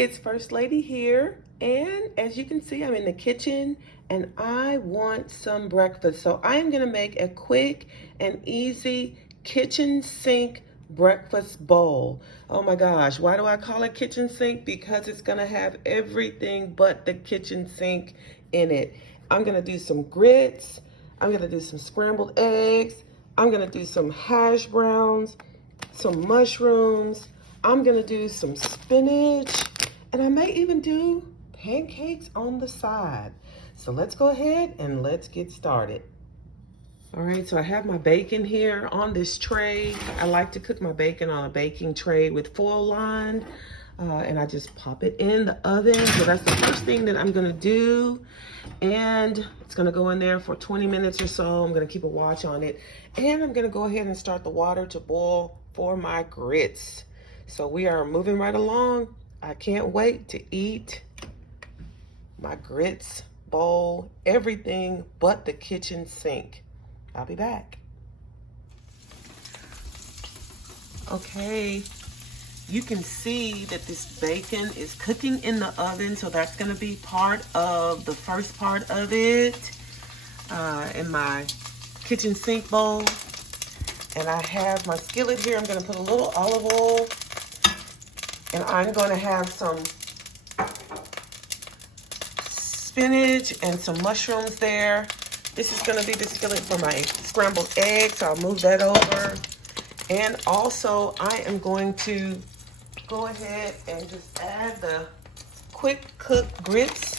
It's First Lady here, and as you can see, I'm in the kitchen and I want some breakfast. So I am gonna make a quick and easy kitchen sink breakfast bowl. Oh my gosh, why do I call it kitchen sink? Because it's gonna have everything but the kitchen sink in it. I'm gonna do some grits, I'm gonna do some scrambled eggs, I'm gonna do some hash browns, some mushrooms, I'm gonna do some spinach, and I may even do pancakes on the side. So let's go ahead and let's get started. All right, so I have my bacon here on this tray. I like to cook my bacon on a baking tray with foil lined, and I just pop it in the oven. So that's the first thing that I'm gonna do. And it's gonna go in there for 20 minutes or so. I'm gonna keep a watch on it. And I'm gonna go ahead and start the water to boil for my grits. So we are moving right along. I can't wait to eat my grits bowl, everything but the kitchen sink. I'll be back. Okay, you can see that this bacon is cooking in the oven, so that's gonna be part of the first part of it in my kitchen sink bowl. And I have my skillet here. I'm gonna put a little olive oil, and I'm gonna have some spinach and some mushrooms there. This is gonna be the skillet for my scrambled eggs, so I'll move that over. And also, I am going to go ahead and just add the quick cooked grits.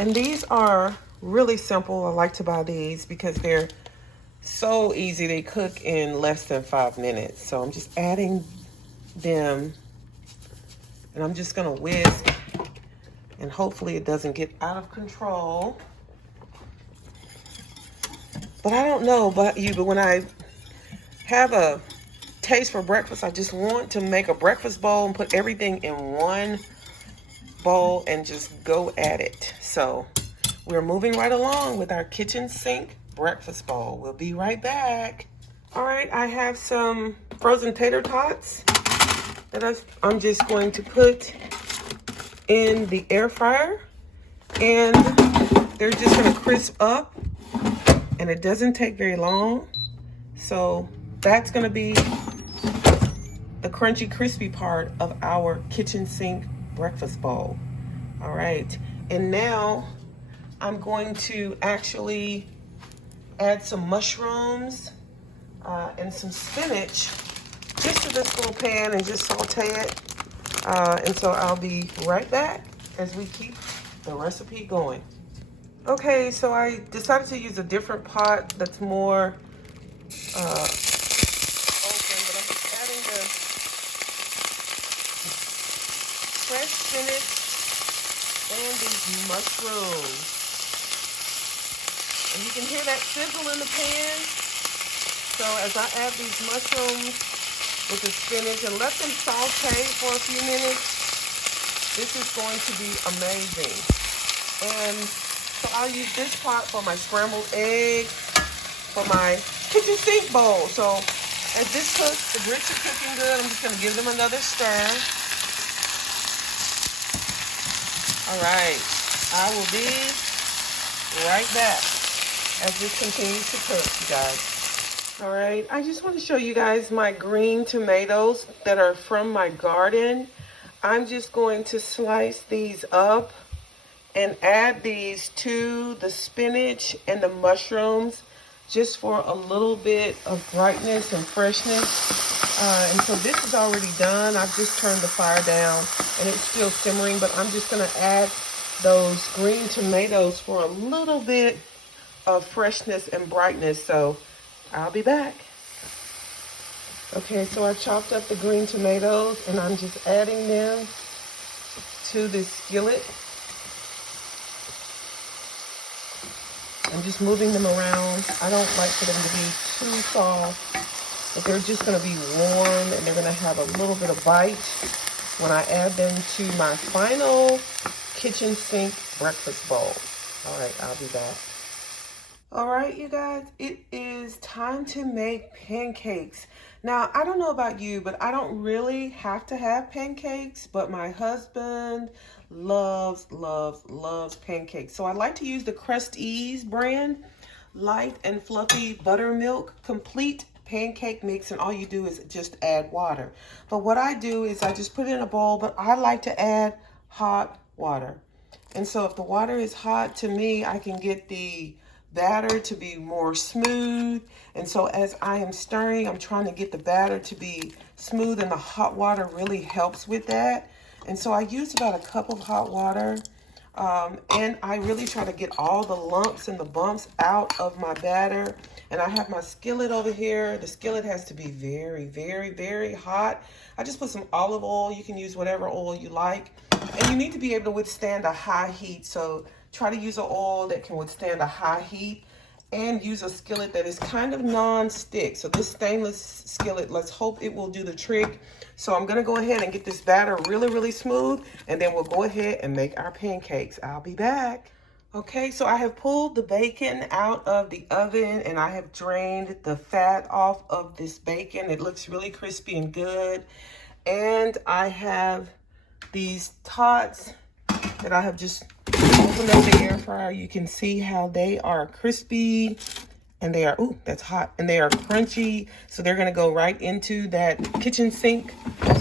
And these are really simple. I like to buy these because they're so easy. They cook in less than 5 minutes. So I'm just adding them, and I'm just gonna whisk, and hopefully it doesn't get out of control. But I don't know about you, but when I have a taste for breakfast, I just want to make a breakfast bowl and put everything in one bowl and just go at it. So we're moving right along with our kitchen sink breakfast bowl. We'll be right back. All right, I have some frozen tater tots that I'm just going to put in the air fryer, and they're just gonna crisp up, and it doesn't take very long. So that's gonna be the crunchy, crispy part of our kitchen sink breakfast bowl. All right, and now I'm going to actually add some mushrooms and some spinach just to this little pan and just saute it. And so I'll be right back as we keep the recipe going. Okay, so I decided to use a different pot that's more open, but I'm just adding the fresh spinach and these mushrooms. And you can hear that sizzle in the pan. So as I add these mushrooms with the spinach and let them saute for a few minutes, this is going to be amazing. And so I'll use this pot for my scrambled eggs, for my kitchen sink bowl. So as this cooks, the grits are cooking good. I'm just gonna give them another stir. All right, I will be right back as this continues to cook, you guys. All right, I just want to show you guys my green tomatoes that are from my garden. I'm just going to slice these up and add these to the spinach and the mushrooms just for a little bit of brightness and freshness. And so this is already done. I've just turned the fire down and it's still simmering, but I'm just gonna add those green tomatoes for a little bit of freshness and brightness. So I'll be back. Okay, so I chopped up the green tomatoes and I'm just adding them to this skillet. I'm just moving them around. I don't like for them to be too soft, but they're just gonna be warm and they're gonna have a little bit of bite when I add them to my final kitchen sink breakfast bowl. All right, I'll be back. All right, you guys, it is time to make pancakes. Now, I don't know about you, but I don't really have to have pancakes, but my husband loves pancakes. So I like to use the Crust-Ease brand, light and fluffy buttermilk, complete pancake mix, and all you do is just add water. But what I do is I just put it in a bowl, but I like to add hot water. And so if the water is hot, to me, I can get the batter to be more smooth. And so as I am stirring, I'm trying to get the batter to be smooth, and the hot water really helps with that. And so I use about a cup of hot water. And I really try to get all the lumps and the bumps out of my batter. And I have my skillet over here. The skillet has to be very hot. I just put some olive oil. You can use whatever oil you like. And you need to be able to withstand a high heat. So try to use an oil that can withstand a high heat, and use a skillet that is kind of non-stick. So this stainless skillet, let's hope it will do the trick. So I'm gonna go ahead and get this batter really smooth, and then we'll go ahead and make our pancakes. I'll be back. Okay, so I have pulled the bacon out of the oven, and I have drained the fat off of this bacon. It looks really crispy and good. And I have these tots that I have just opened up the air fryer. You can see how they are crispy, and they are, ooh, that's hot, and they are crunchy. So they're gonna go right into that kitchen sink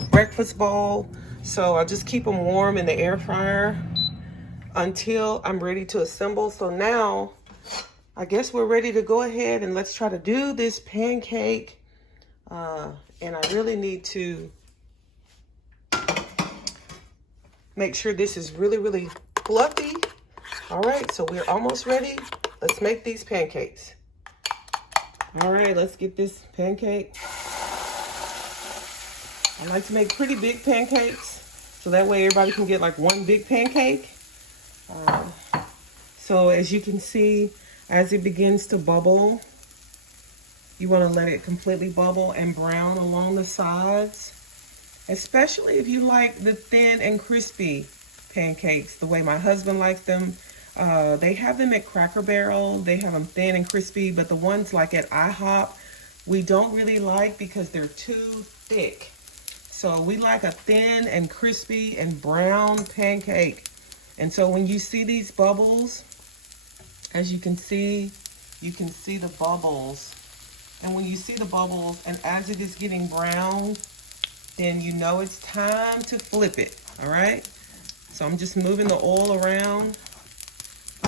breakfast bowl. So I'll just keep them warm in the air fryer until I'm ready to assemble. So now I guess we're ready to go ahead and let's try to do this pancake. And I really need to make sure this is really fluffy. All right, so we're almost ready. Let's make these pancakes. All right, let's get this pancake. I like to make pretty big pancakes, so that way everybody can get like one big pancake. So as you can see, as it begins to bubble, you want to let it completely bubble and brown along the sides, especially if you like the thin and crispy pancakes the way my husband likes them. They have them at Cracker Barrel. They have them thin and crispy, but the ones like at IHOP, we don't really like because they're too thick. So we like a thin and crispy and brown pancake. And so when you see these bubbles, as you can see the bubbles. And when you see the bubbles, and as it is getting brown, then you know it's time to flip it, all right? So I'm just moving the oil around.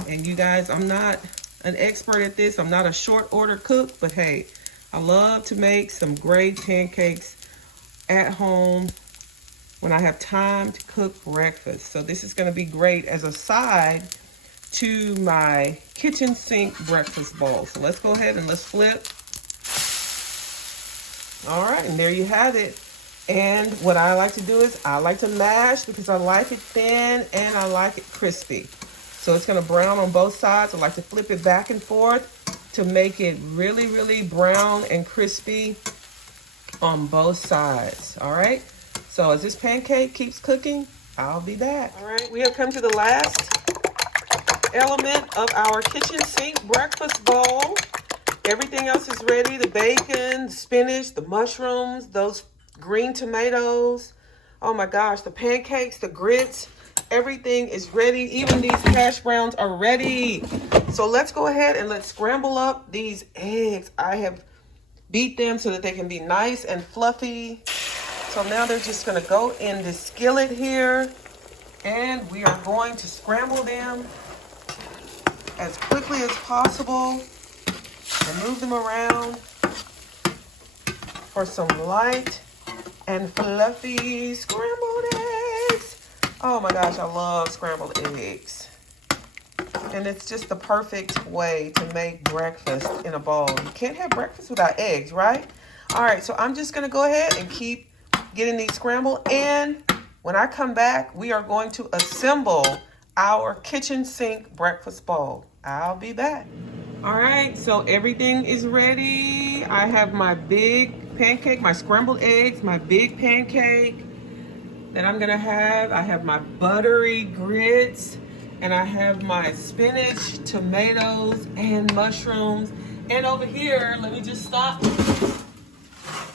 And you guys, I'm not an expert at this. I'm not a short order cook, but hey, I love to make some great pancakes at home when I have time to cook breakfast. So this is gonna be great as a side to my kitchen sink breakfast bowl. So let's go ahead and let's flip. All right, and there you have it. And what I like to do is I like to mash because I like it thin and I like it crispy. So it's gonna brown on both sides. I like to flip it back and forth to make it really brown and crispy on both sides, all right? So as this pancake keeps cooking, I'll be back. All right, we have come to the last element of our kitchen sink breakfast bowl. Everything else is ready. The bacon, the spinach, the mushrooms, those green tomatoes. Oh my gosh, the pancakes, the grits, everything is ready. Even these hash browns are ready. So let's go ahead and let's scramble up these eggs. I have beat them so that they can be nice and fluffy. So now they're just gonna go in the skillet here, and we are going to scramble them as quickly as possible and move them around for some light and fluffy scrambled eggs. Oh my gosh, I love scrambled eggs. And it's just the perfect way to make breakfast in a bowl. You can't have breakfast without eggs, right? All right, so I'm just gonna go ahead and keep getting these scrambled. And when I come back, we are going to assemble our kitchen sink breakfast bowl. I'll be back. All right, so everything is ready. I have my big pancake, my scrambled eggs, my big pancake that I'm gonna have. I have my buttery grits, and I have my spinach, tomatoes, and mushrooms. And over here, let me just stop.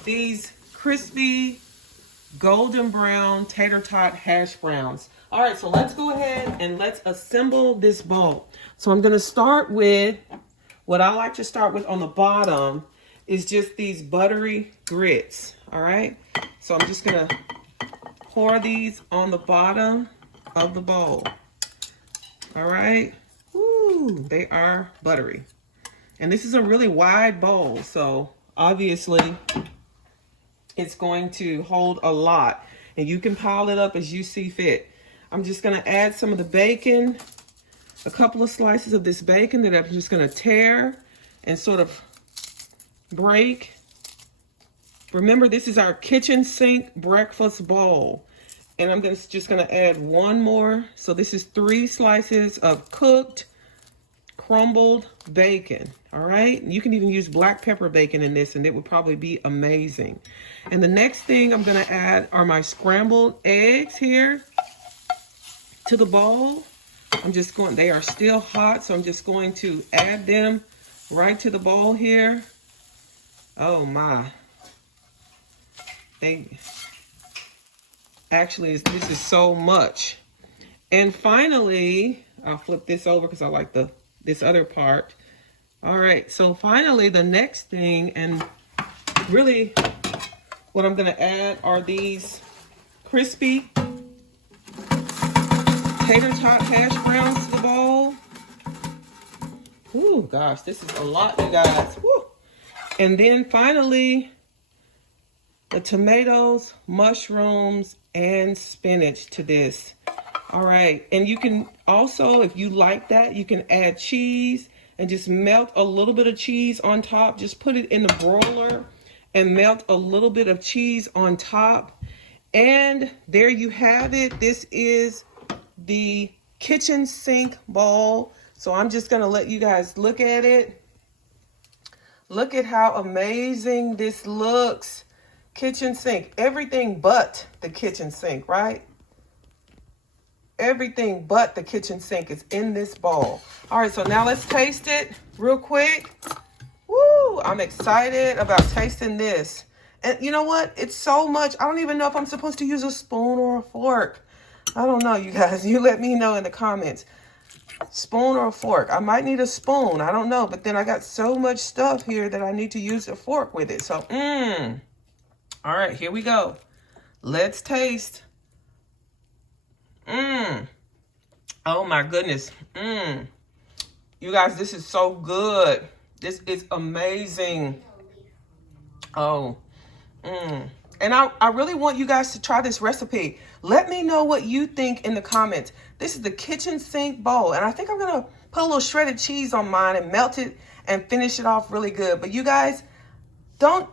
these crispy golden brown tater tot hash browns. All right, so let's go ahead and let's assemble this bowl. So I'm gonna start with, what I like to start with on the bottom is just these buttery grits, all right? So I'm just gonna pour these on the bottom of the bowl, all right? Ooh, they are buttery. And this is a really wide bowl, so obviously it's going to hold a lot, and you can pile it up as you see fit. I'm just gonna add some of the bacon, a couple of slices of this bacon that I'm just gonna tear and sort of break. Remember, this is our kitchen sink breakfast bowl. And I'm just gonna add one more. So this is 3 slices of cooked, crumbled bacon, all right? You can even use black pepper bacon in this and it would probably be amazing. And the next thing I'm gonna add are my scrambled eggs here to the bowl. They are still hot, so I'm just going to add them right to the bowl here. Oh my. This is so much. And finally, I'll flip this over because I like this other part. All right, so finally the next thing, and really what I'm gonna add are these crispy tater tot hash browns to the bowl. Ooh, gosh, this is a lot, you guys. Woo. And then finally, the tomatoes, mushrooms, and spinach to this. All right, and you can also, if you like that, you can add cheese and just melt a little bit of cheese on top. Just put it in the broiler and melt a little bit of cheese on top. And there you have it. This is the kitchen sink bowl. So I'm just gonna let you guys look at it. Look at how amazing this looks. Kitchen sink, everything but the kitchen sink, right? Everything but the kitchen sink is in this bowl. All right, so now let's taste it real quick. Woo, I'm excited about tasting this. And you know what? It's so much. I don't even know if I'm supposed to use a spoon or a fork. I don't know, you guys. You let me know in the comments. Spoon or a fork. I might need a spoon. I don't know. But then I got so much stuff here that I need to use a fork with it. So, all right, here we go. Let's taste. Oh my goodness. You guys, this is so good. This is amazing. Oh. And I really want you guys to try this recipe. Let me know what you think in the comments. This is the kitchen sink bowl. And I think I'm going to put a little shredded cheese on mine and melt it and finish it off really good. But you guys, don't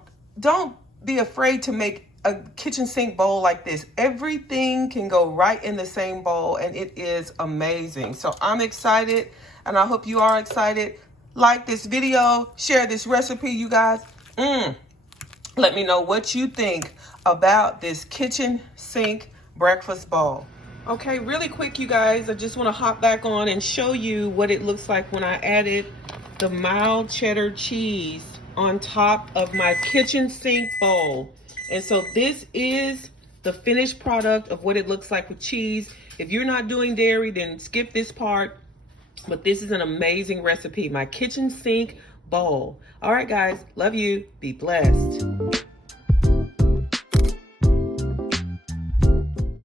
be afraid to make a kitchen sink bowl like this. Everything can go right in the same bowl and it is amazing. So I'm excited and I hope you are excited. Like this video, share this recipe, you guys. Let me know what you think about this kitchen sink breakfast bowl. Okay, really quick, you guys, I just want to hop back on and show you what it looks like when I added the mild cheddar cheese on top of my kitchen sink bowl. And so this is the finished product of what it looks like with cheese. If you're not doing dairy, then skip this part. But this is an amazing recipe, my kitchen sink bowl. All right, guys, love you. Be blessed.